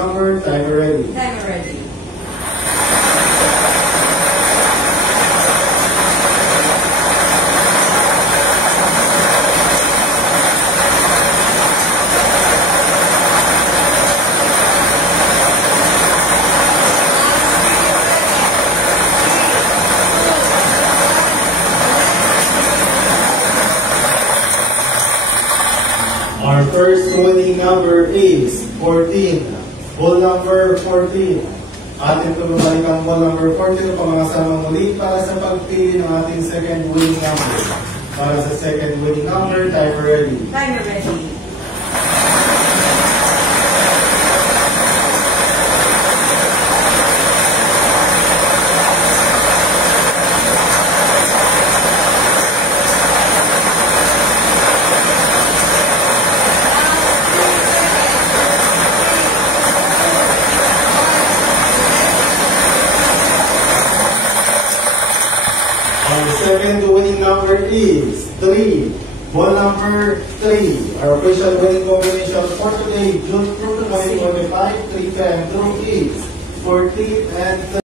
number, timer ready. Timer ready. Our first winning number is 14. Ball number 14. Atin ko bumalik ang ball number 14 upang makasama muli para sa pagpili ng ating second winning number. Para sa second winning number, timer ready. Timer ready. Our second winning number is 3. Ball number 3. Our official winning combination for today, June 2, 2025, 3 p.m. through is 14 and 30.